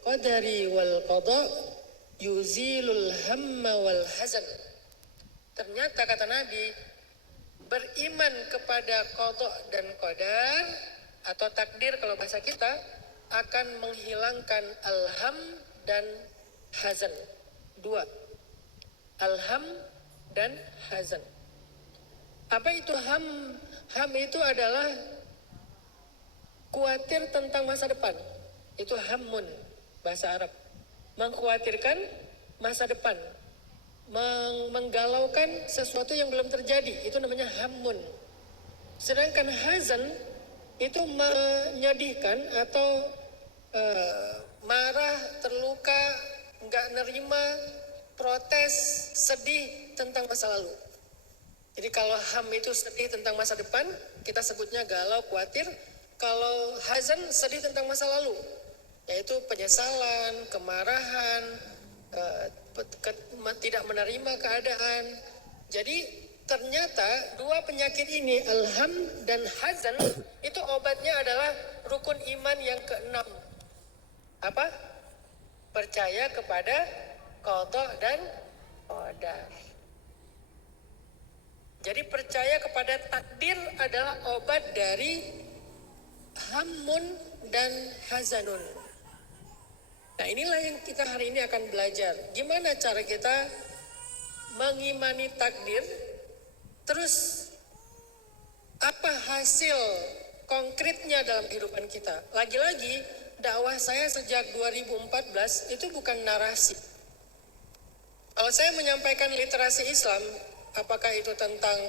Qadari wal qada yuzilul hamma wal hazan. Ternyata kata Nabi, beriman kepada qada dan qadar atau takdir kalau bahasa kita akan menghilangkan alham dan hazan. Dua, alham dan hazan. Apa itu ham? Ham itu adalah khawatir tentang masa depan. Itu hammun, bahasa Arab. Mengkhawatirkan masa depan. Menggalaukan sesuatu yang belum terjadi. Itu namanya hammun. Sedangkan hazan itu menyedihkan atau marah, terluka, nggak nerima, protes, sedih tentang masa lalu. Jadi kalau ham itu sedih tentang masa depan, kita sebutnya galau, khawatir. Kalau hazan sedih tentang masa lalu, yaitu penyesalan, kemarahan, tidak menerima keadaan. Jadi ternyata dua penyakit ini, alham dan hazan, itu obatnya adalah rukun iman yang keenam. Apa? Percaya kepada qada dan qadar. Jadi percaya kepada takdir adalah obat dari hammun dan hazanun. Nah, inilah yang kita hari ini akan belajar. Gimana cara kita mengimani takdir, terus apa hasil konkretnya dalam kehidupan kita. Lagi-lagi, dakwah saya sejak 2014 itu bukan narasi. Kalau saya menyampaikan literasi Islam, apakah itu tentang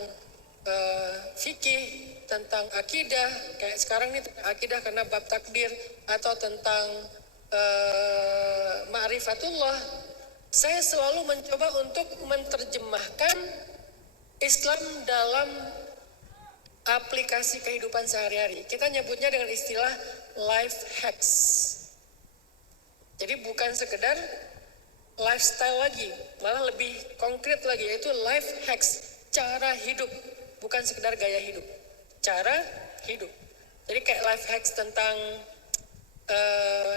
fikih, tentang akidah, kayak sekarang ini akidah karena bab takdir, atau tentang ma'rifatullah, saya selalu mencoba untuk menerjemahkan Islam dalam aplikasi kehidupan sehari-hari. Kita nyebutnya dengan istilah life hacks. Jadi bukan sekedar lifestyle lagi, malah lebih konkret lagi, yaitu life hacks, cara hidup, bukan sekedar gaya hidup, cara hidup. Jadi kayak life hacks tentang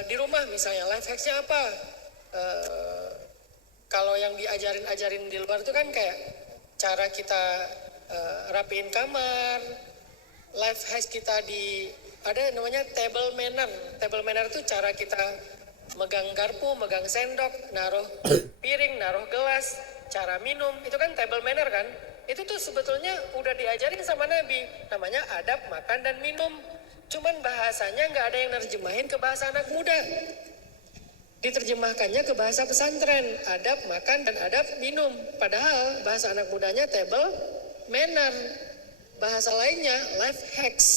di rumah misalnya, life hacksnya apa? Kalau yang diajarin di luar itu kan kayak cara kita rapiin kamar, life hacks kita ada namanya table manner. Table manner itu cara kita megang garpu, megang sendok, naruh piring, naruh gelas, cara minum, itu kan table manner kan? Itu tuh sebetulnya udah diajarin sama Nabi, namanya adab makan dan minum. Cuman bahasanya nggak ada yang nerjemahin ke bahasa anak muda. Diterjemahkannya ke bahasa pesantren, adab makan dan adab minum. Padahal bahasa anak mudanya table manner. Bahasa lainnya life hacks.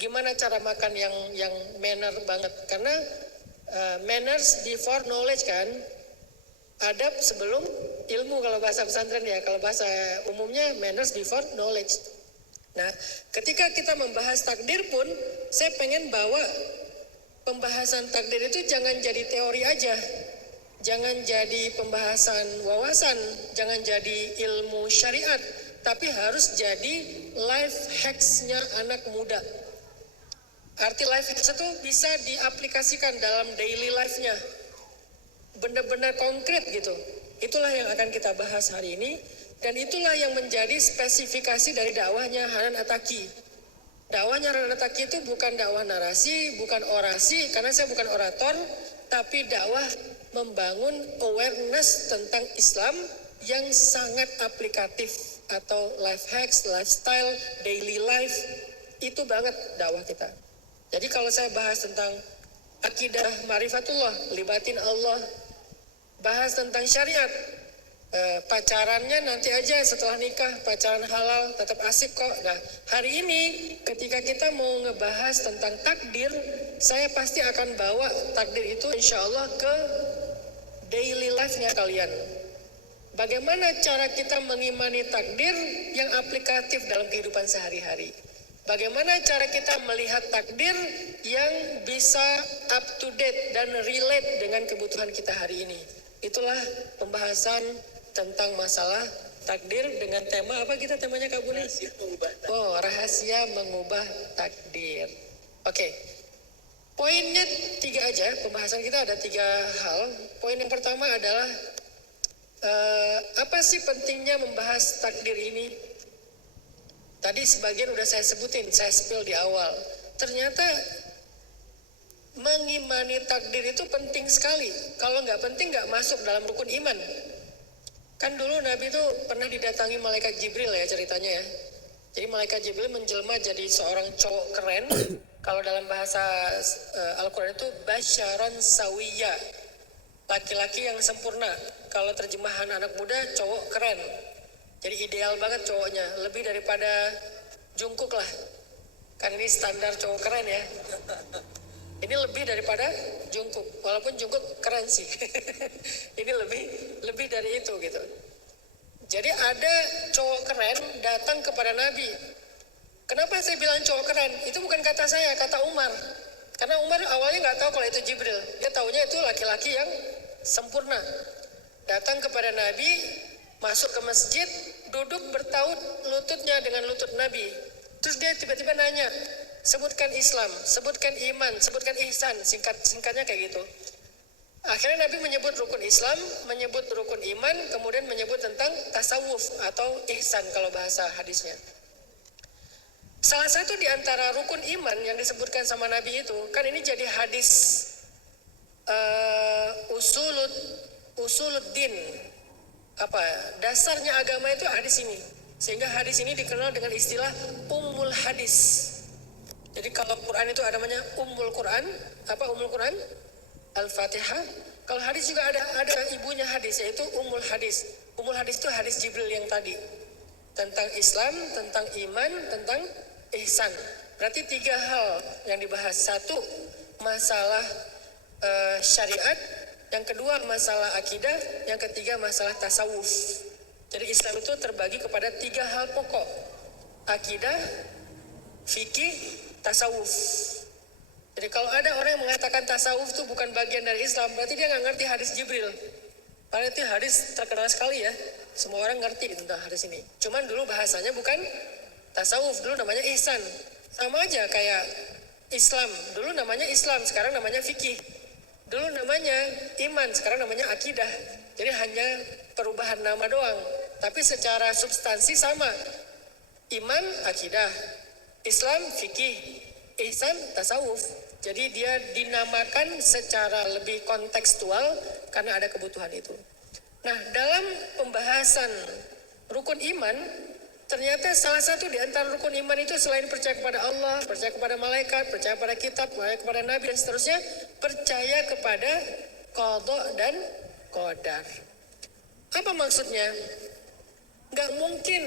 Gimana cara makan yang manner banget? Karena manners before knowledge kan, adab sebelum ilmu kalau bahasa pesantren ya, kalau bahasa umumnya manners before knowledge. Nah, ketika kita membahas takdir pun, saya pengen bawa pembahasan takdir itu jangan jadi teori aja, jangan jadi pembahasan wawasan, jangan jadi ilmu syariat, tapi harus jadi life hacks-nya anak muda. Arti life hacks itu bisa diaplikasikan dalam daily life-nya, benar-benar konkret gitu. Itulah yang akan kita bahas hari ini, dan itulah yang menjadi spesifikasi dari dakwahnya Hanan Attaqi. Dakwahnya Hanan Attaqi itu bukan dakwah narasi, bukan orasi, karena saya bukan orator, tapi dakwah membangun awareness tentang Islam yang sangat aplikatif, atau life hacks, lifestyle, daily life, itu banget dakwah kita. Jadi kalau saya bahas tentang akidah ma'rifatullah, libatin Allah, bahas tentang syariat, pacarannya nanti aja setelah nikah, pacaran halal, tetap asik kok. Nah, hari ini ketika kita mau ngebahas tentang takdir, saya pasti akan bawa takdir itu insya Allah ke daily life-nya kalian. Bagaimana cara kita mengimani takdir yang aplikatif dalam kehidupan sehari-hari? Bagaimana cara kita melihat takdir yang bisa up to date dan relate dengan kebutuhan kita hari ini? Itulah pembahasan tentang masalah takdir dengan tema apa kita temanya Kak Buni? Rahasia mengubah takdir. Oke. Poinnya 3 aja, pembahasan kita ada 3 hal. Poin yang pertama adalah apa sih pentingnya membahas takdir ini? Tadi sebagian udah saya sebutin, saya spill di awal. Ternyata mengimani takdir itu penting sekali. Kalau nggak penting nggak masuk dalam rukun iman. Kan dulu Nabi itu pernah didatangi malaikat Jibril ya ceritanya ya. Jadi malaikat Jibril menjelma jadi seorang cowok keren. Kalau dalam bahasa Al-Quran itu basyaran sawiya, laki-laki yang sempurna. Kalau terjemahan anak muda, cowok keren. Jadi ideal banget cowoknya, lebih daripada Jungkook lah. Kan ini standar cowok keren ya. Ini lebih daripada Jungkook, walaupun Jungkook keren sih. Ini lebih dari itu gitu. Jadi ada cowok keren datang kepada Nabi. Kenapa saya bilang cowok keren? Itu bukan kata saya, kata Umar. Karena Umar awalnya nggak tahu kalau itu Jibril. Dia taunya itu laki-laki yang sempurna. Datang kepada Nabi, masuk ke masjid, duduk bertaut lututnya dengan lutut Nabi. Terus dia tiba-tiba nanya, sebutkan Islam, sebutkan iman, sebutkan ihsan, singkatnya kayak gitu. Akhirnya Nabi menyebut rukun Islam, menyebut rukun iman, kemudian menyebut tentang tasawuf atau ihsan kalau bahasa hadisnya. Salah satu di antara rukun iman yang disebutkan sama Nabi itu, kan ini jadi hadis usuluddin, dasarnya agama itu hadis ini. Sehingga hadis ini dikenal dengan istilah ummul hadis. Jadi kalau Quran itu ada namanya ummul Quran, apa ummul Quran? Al-Fatihah. Kalau hadis juga ada ibunya hadis, yaitu ummul hadis. Ummul hadis itu hadis Jibril yang tadi, tentang Islam, tentang iman, tentang ihsan. Berarti 3 hal yang dibahas. 1, masalah syariat. Yang kedua, masalah akidah. Yang ketiga, masalah tasawuf. Jadi Islam itu terbagi kepada 3 hal pokok: akidah, fikih, tasawuf. Jadi kalau ada orang yang mengatakan tasawuf itu bukan bagian dari Islam, berarti dia nggak ngerti hadis Jibril. Padahal itu hadis terkenal sekali ya, semua orang ngerti tentang hadis ini. Cuman dulu bahasanya bukan tasawuf, dulu namanya ihsan. Sama aja kayak Islam, dulu namanya Islam, sekarang namanya fikih. Dulu namanya iman, sekarang namanya akidah. Jadi hanya perubahan nama doang, tapi secara substansi sama. Iman, akidah; Islam, fikih; ihsan, tasawuf. Jadi dia dinamakan secara lebih kontekstual karena ada kebutuhan itu. Nah, dalam pembahasan rukun iman, ternyata salah satu di antara rukun iman itu selain percaya kepada Allah, percaya kepada malaikat, percaya kepada kitab, percaya kepada nabi dan seterusnya, percaya kepada qada dan qadar. Apa maksudnya? Gak mungkin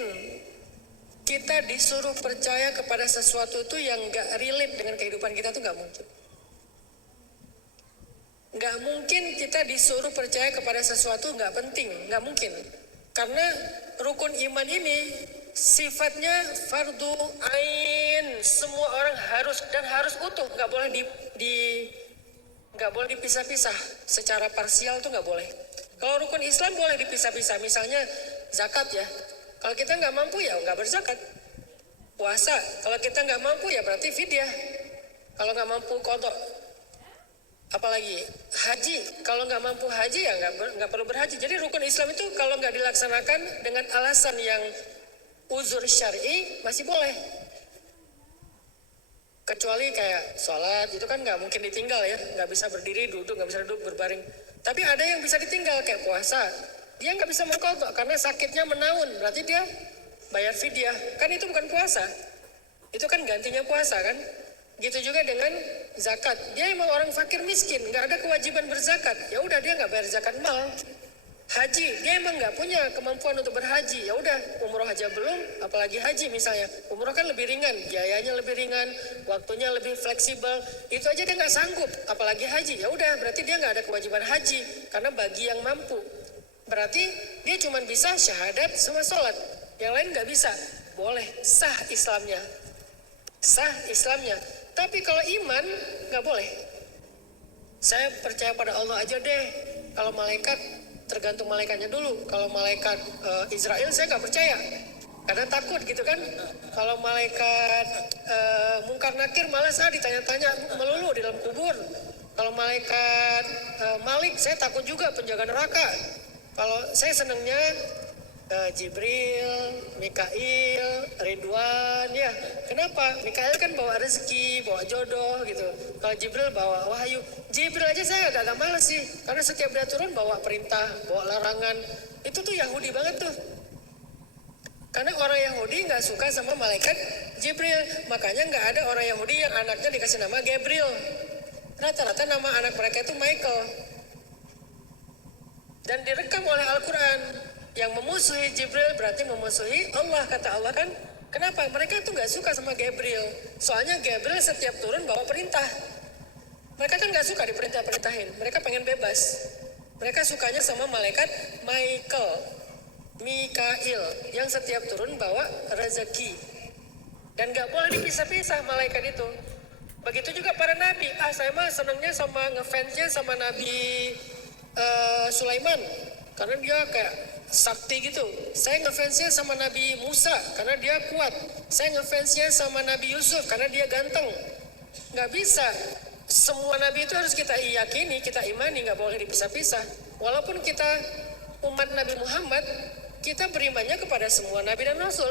kita disuruh percaya kepada sesuatu itu yang gak relate dengan kehidupan kita, tuh gak mungkin. Gak mungkin kita disuruh percaya kepada sesuatu gak penting, gak mungkin. Karena rukun iman ini sifatnya fardu ain, semua orang harus dan harus utuh, gak boleh gak boleh dipisah-pisah. Secara parsial tuh gak boleh. Kalau rukun Islam boleh dipisah-pisah, misalnya zakat ya. Kalau kita nggak mampu ya nggak berzakat. Puasa, kalau kita nggak mampu ya berarti fidyah. Kalau nggak mampu qadha. Apalagi haji, kalau nggak mampu haji ya nggak perlu berhaji. Jadi rukun Islam itu kalau nggak dilaksanakan dengan alasan yang uzur syar'i masih boleh. Kecuali kayak sholat itu kan nggak mungkin ditinggal ya, nggak bisa berdiri, duduk, nggak bisa duduk, berbaring. Tapi ada yang bisa ditinggal kayak puasa. Dia nggak bisa mengqadha karena sakitnya menaun, berarti dia bayar fidyah. Kan itu bukan puasa, itu kan gantinya puasa kan. Gitu juga dengan zakat. Dia emang orang fakir miskin, nggak ada kewajiban berzakat, ya udah dia nggak bayar zakat mal. Haji, dia emang nggak punya kemampuan untuk berhaji, ya udah umroh aja belum, apalagi haji misalnya. Umroh kan lebih ringan, biayanya lebih ringan, waktunya lebih fleksibel, itu aja dia nggak sanggup, apalagi haji. Ya udah berarti dia nggak ada kewajiban haji karena bagi yang mampu. Berarti dia cuma bisa syahadat sama sholat, yang lain nggak bisa. Boleh, sah Islamnya, tapi kalau iman nggak boleh. Saya percaya pada Allah aja deh. Kalau malaikat tergantung malaikatnya dulu. Kalau malaikat Israel saya nggak percaya. Karena takut gitu kan. Kalau malaikat mungkar nakir malas ditanya-tanya melulu di dalam kubur. Kalau malaikat Malik saya takut juga, penjaga neraka. Kalau saya senangnya Jibril, Mikail, Ridwan ya. Kenapa? Mikail kan bawa rezeki, bawa jodoh gitu. Kalau Jibril bawa wahyu. Jibril aja saya agak males sih, karena setiap dia turun bawa perintah, bawa larangan. Itu tuh Yahudi banget tuh. Karena orang Yahudi nggak suka sama malaikat Jibril, makanya nggak ada orang Yahudi yang anaknya dikasih nama Gabriel. Rata-rata nama anak mereka itu Michael. Dan direkam oleh Al-Quran. Yang memusuhi Jibril berarti memusuhi Allah, kata Allah kan. Kenapa? Mereka itu nggak suka sama Gabriel. Soalnya Gabriel setiap turun bawa perintah. Mereka kan nggak suka diperintah-perintahin. Mereka pengen bebas. Mereka sukanya sama malaikat Mikail yang setiap turun bawa rezeki. Dan nggak boleh dipisah-pisah malaikat itu. Begitu juga para nabi. Saya mah senangnya sama ngefansnya sama Nabi Sulaiman, karena dia kayak sakti gitu. Saya ngefansnya sama Nabi Musa karena dia kuat. Saya ngefansnya sama Nabi Yusuf karena dia ganteng. Nggak bisa. Semua nabi itu harus kita yakini, kita imani, nggak boleh dipisah-pisah. Walaupun kita umat Nabi Muhammad, kita berimannya kepada semua nabi dan rasul.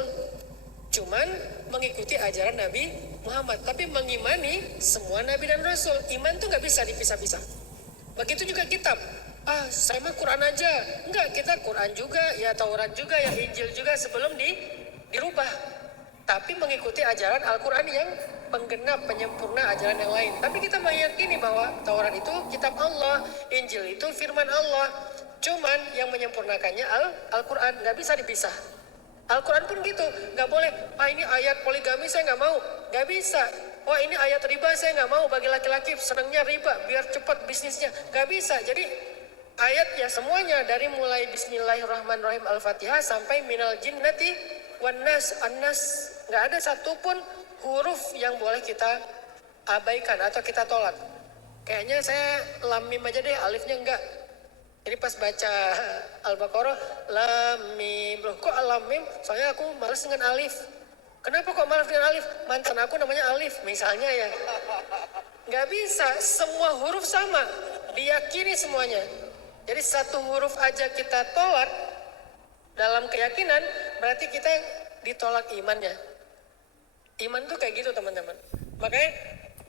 Cuman mengikuti ajaran Nabi Muhammad, tapi mengimani semua nabi dan rasul. Iman tuh nggak bisa dipisah-pisah. Begitu juga kitab. Saya mah Quran aja. Enggak, kita Quran juga, ya Taurat juga, ya Injil juga sebelum dirubah. Tapi mengikuti ajaran Al-Quran yang penggenap, penyempurna ajaran yang lain. Tapi kita meyakini bahwa Taurat itu kitab Allah, Injil itu firman Allah. Cuman yang menyempurnakannya Al-Quran, nggak bisa dipisah. Al-Quran pun gitu, nggak boleh. Ini ayat poligami saya nggak mau, nggak bisa. Ini ayat riba saya nggak mau, bagi laki-laki senangnya riba biar cepat bisnisnya, nggak bisa. Jadi ayat ya semuanya dari mulai Bismillahirrahmanirrahim Al-Fatihah sampai minal jinnati wan nas, an-nas, nggak ada satupun huruf yang boleh kita abaikan atau kita tolak. Kayaknya saya lam mim aja deh, alifnya enggak. Jadi pas baca Al-Baqarah lam mim, loh kok lam mim? Soalnya aku malas dengan alif. Kenapa kok malas dengan alif? Mantan aku namanya Alif misalnya ya. Nggak bisa, semua huruf sama, diyakini semuanya. Jadi satu huruf aja kita tolak dalam keyakinan, berarti kita ditolak imannya. Iman tuh kayak gitu teman-teman. Makanya,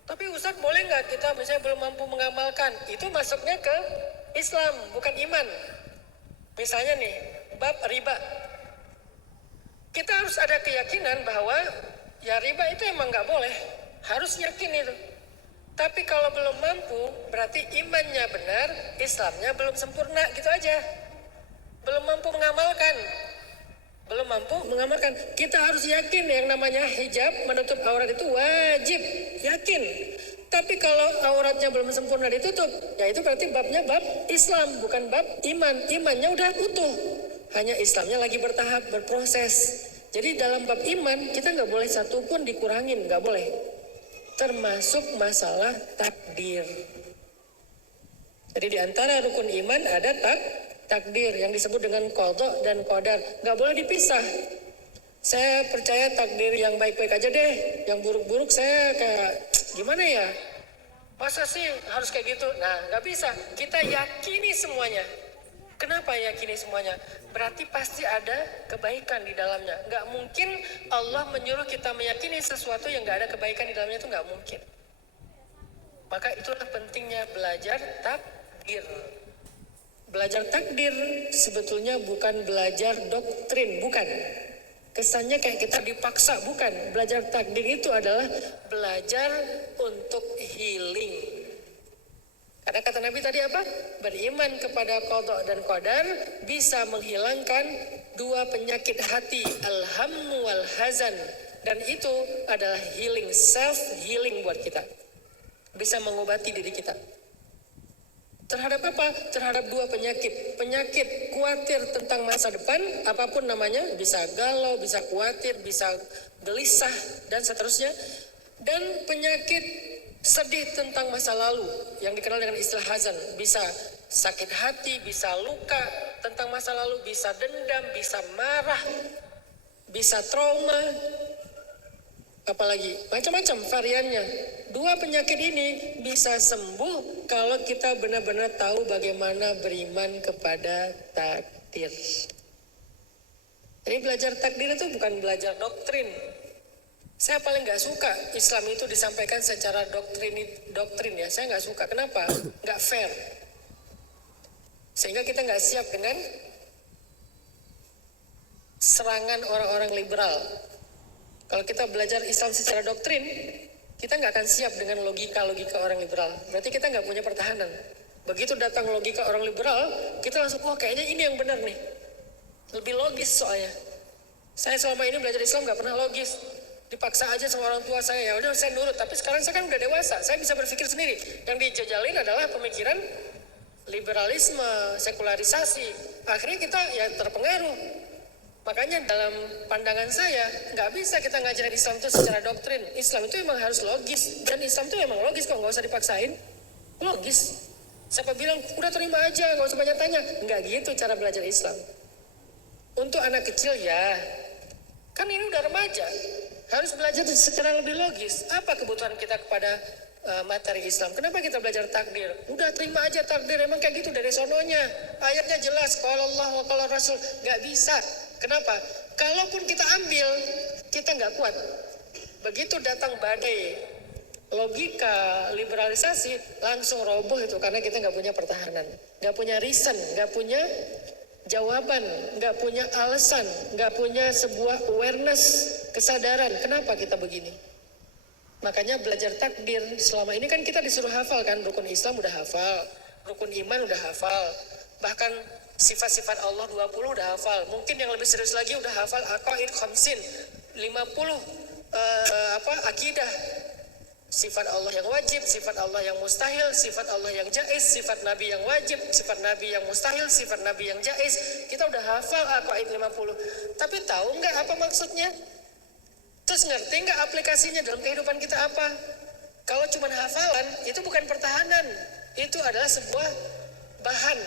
tapi Ustadz boleh nggak kita misalnya belum mampu mengamalkan? Itu masuknya ke Islam, bukan iman. Misalnya nih, bab riba. Kita harus ada keyakinan bahwa ya riba itu emang nggak boleh. Harus yakin itu. Tapi kalau belum mampu, berarti imannya benar, Islamnya belum sempurna, gitu aja. Belum mampu mengamalkan. Kita harus yakin yang namanya hijab, menutup aurat itu wajib, yakin. Tapi kalau auratnya belum sempurna ditutup, ya itu berarti babnya bab Islam, bukan bab iman. Imannya udah utuh, hanya Islamnya lagi bertahap, berproses. Jadi dalam bab iman, kita nggak boleh satu pun dikurangin, nggak boleh. Termasuk masalah takdir. Jadi di antara rukun iman ada takdir yang disebut dengan qadha dan qadar. Nggak boleh dipisah. Saya percaya takdir yang baik-baik aja deh. Yang buruk-buruk saya kayak gimana ya? Masa sih harus kayak gitu? Nah, nggak bisa. Kita yakini semuanya. Kenapa yakini semuanya? Berarti pasti ada kebaikan di dalamnya. Nggak mungkin Allah menyuruh kita meyakini sesuatu yang nggak ada kebaikan di dalamnya, itu nggak mungkin. Maka itulah pentingnya belajar takdir. Belajar takdir sebetulnya bukan belajar doktrin, bukan. Kesannya kayak kita dipaksa, bukan. Belajar takdir itu adalah belajar untuk healing. Karena kata Nabi tadi apa? Beriman kepada qadha dan qadar bisa menghilangkan dua penyakit hati, al-hammu wal hazan. Dan itu adalah healing, self healing buat kita. Bisa mengobati diri kita. Terhadap apa? Terhadap dua penyakit. Penyakit khawatir tentang masa depan, apapun namanya, bisa galau, bisa khawatir, bisa gelisah, dan seterusnya. Dan penyakit sedih tentang masa lalu yang dikenal dengan istilah hazan. Bisa sakit hati, bisa luka tentang masa lalu, bisa dendam, bisa marah. bisa trauma, apalagi macam-macam variannya. Dua penyakit ini bisa sembuh kalau kita benar-benar tahu bagaimana beriman kepada takdir. Jadi belajar takdir itu bukan belajar doktrin. Saya paling nggak suka Islam itu disampaikan secara doktrin ya. Saya nggak suka. Kenapa? Nggak fair. Sehingga kita nggak siap dengan serangan orang-orang liberal. Kalau kita belajar Islam secara doktrin, kita nggak akan siap dengan logika-logika orang liberal. Berarti kita nggak punya pertahanan. Begitu datang logika orang liberal, kita langsung, kayaknya ini yang benar nih. Lebih logis soalnya. Saya selama ini belajar Islam nggak pernah logis. Dipaksa aja sama orang tua saya, ya udah saya nurut. Tapi sekarang saya kan udah dewasa, saya bisa berpikir sendiri. Yang dijajalin adalah pemikiran liberalisme, sekularisasi. Akhirnya kita ya terpengaruh. Makanya dalam pandangan saya, nggak bisa kita ngajarin Islam itu secara doktrin. Islam itu emang harus logis. Dan Islam itu emang logis kok, nggak usah dipaksain. Logis. Siapa bilang, udah terima aja, nggak usah banyak tanya. Nggak gitu cara belajar Islam. Untuk anak kecil ya, kan ini udah remaja. Harus belajar secara lebih logis. Apa kebutuhan kita kepada materi Islam? Kenapa kita belajar takdir? Udah terima aja takdir, emang kayak gitu dari sononya. Ayatnya jelas, qala Allah wa qala Rasul. Nggak bisa. Kenapa? Kalaupun kita ambil, kita nggak kuat. Begitu datang badai logika liberalisasi, langsung roboh itu karena kita nggak punya pertahanan, nggak punya reason, nggak punya jawaban, nggak punya alasan, nggak punya sebuah awareness, kesadaran kenapa kita begini. Makanya belajar takdir selama ini kan kita disuruh hafal kan, rukun Islam udah hafal, rukun iman udah hafal, bahkan sifat-sifat Allah 20 udah hafal, mungkin yang lebih serius lagi udah hafal aqaid khamsin 50 akidah. Sifat Allah yang wajib, sifat Allah yang mustahil, sifat Allah yang jaiz, sifat Nabi yang wajib, sifat Nabi yang mustahil, sifat Nabi yang jaiz. Kita udah hafal aqaid 50. Tapi tahu nggak apa maksudnya? Terus ngerti nggak aplikasinya dalam kehidupan kita apa? Kalau cuma hafalan, itu bukan pertahanan. Itu adalah sebuah bahan.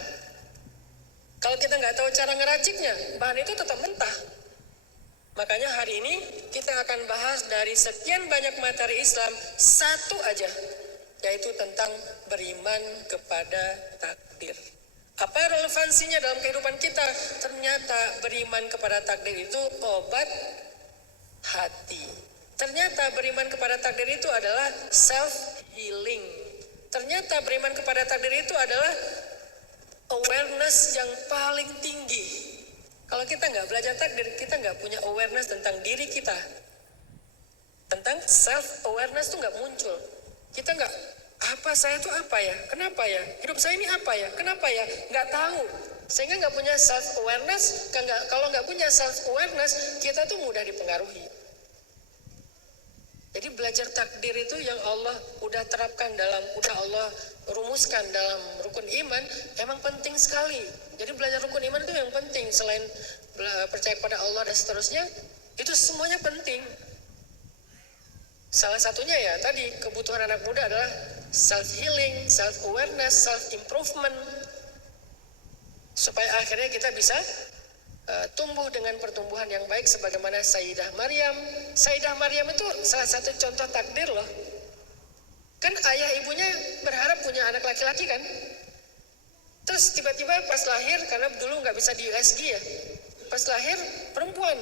Kalau kita nggak tahu cara ngeraciknya, bahan itu tetap mentah. Makanya hari ini kita akan bahas dari sekian banyak materi Islam, satu aja, yaitu tentang beriman kepada takdir. Apa relevansinya dalam kehidupan kita? Ternyata beriman kepada takdir itu obat hati. Ternyata beriman kepada takdir itu adalah self-healing. Ternyata beriman kepada takdir itu adalah awareness yang paling tinggi. Kalau kita nggak belajar takdir, kita nggak punya awareness tentang diri kita. Tentang self-awareness tuh nggak muncul. Kita nggak, apa saya itu apa ya? Kenapa ya? Hidup saya ini apa ya? Kenapa ya? Nggak tahu. Sehingga nggak punya self-awareness. Kalau nggak punya self-awareness, kita tuh mudah dipengaruhi. Jadi belajar takdir itu yang Allah udah terapkan udah Allah rumuskan dalam rukun iman, emang penting sekali. Jadi belajar rukun iman itu yang penting, selain percaya kepada Allah dan seterusnya, itu semuanya penting. Salah satunya ya tadi, kebutuhan anak muda adalah self-healing, self-awareness, self-improvement, supaya akhirnya kita bisa tumbuh dengan pertumbuhan yang baik sebagaimana Sayyidah Maryam. Sayyidah Maryam itu salah satu contoh takdir loh. Kan ayah ibunya berharap punya anak laki-laki kan. Terus tiba-tiba pas lahir, karena dulu nggak bisa di USG ya, pas lahir perempuan.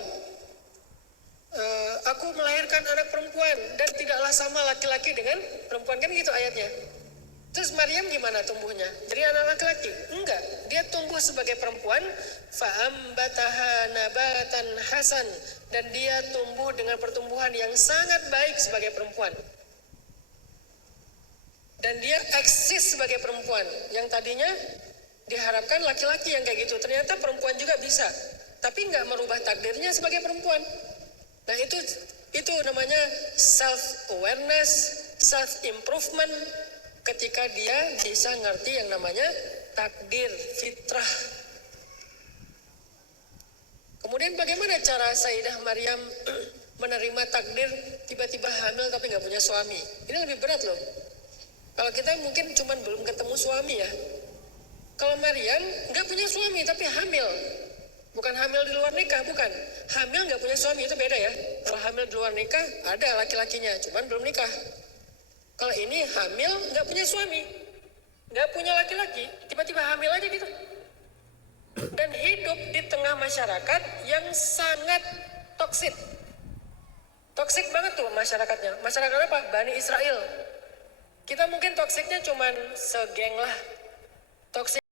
Aku melahirkan anak perempuan dan tidaklah sama laki-laki dengan perempuan, kan gitu ayatnya. Terus Maryam gimana tumbuhnya? Jadi anak laki-laki? Enggak, dia tumbuh sebagai perempuan. Fa'ambataha nabatan hasan, dan dia tumbuh dengan pertumbuhan yang sangat baik sebagai perempuan. Dan dia eksis sebagai perempuan. Yang tadinya diharapkan laki-laki yang kayak gitu, ternyata perempuan juga bisa. Tapi nggak merubah takdirnya sebagai perempuan. Nah itu namanya self-awareness, self-improvement, ketika dia bisa ngerti yang namanya takdir, fitrah. Kemudian bagaimana cara Sayyidah Maryam menerima takdir tiba-tiba hamil tapi nggak punya suami? Ini lebih berat loh. Kalau kita mungkin cuma belum ketemu suami ya. Kalau Maryam nggak punya suami tapi hamil. Bukan hamil di luar nikah, bukan. Hamil nggak punya suami, itu beda ya. Kalau hamil di luar nikah, ada laki-lakinya, cuman belum nikah. Kalau ini hamil nggak punya suami, nggak punya laki-laki, tiba-tiba hamil aja gitu. Dan hidup di tengah masyarakat yang sangat toksik. Toksik banget tuh masyarakatnya. Masyarakat apa? Bani Israel. Kita mungkin toksiknya cuman segeng lah. Toksik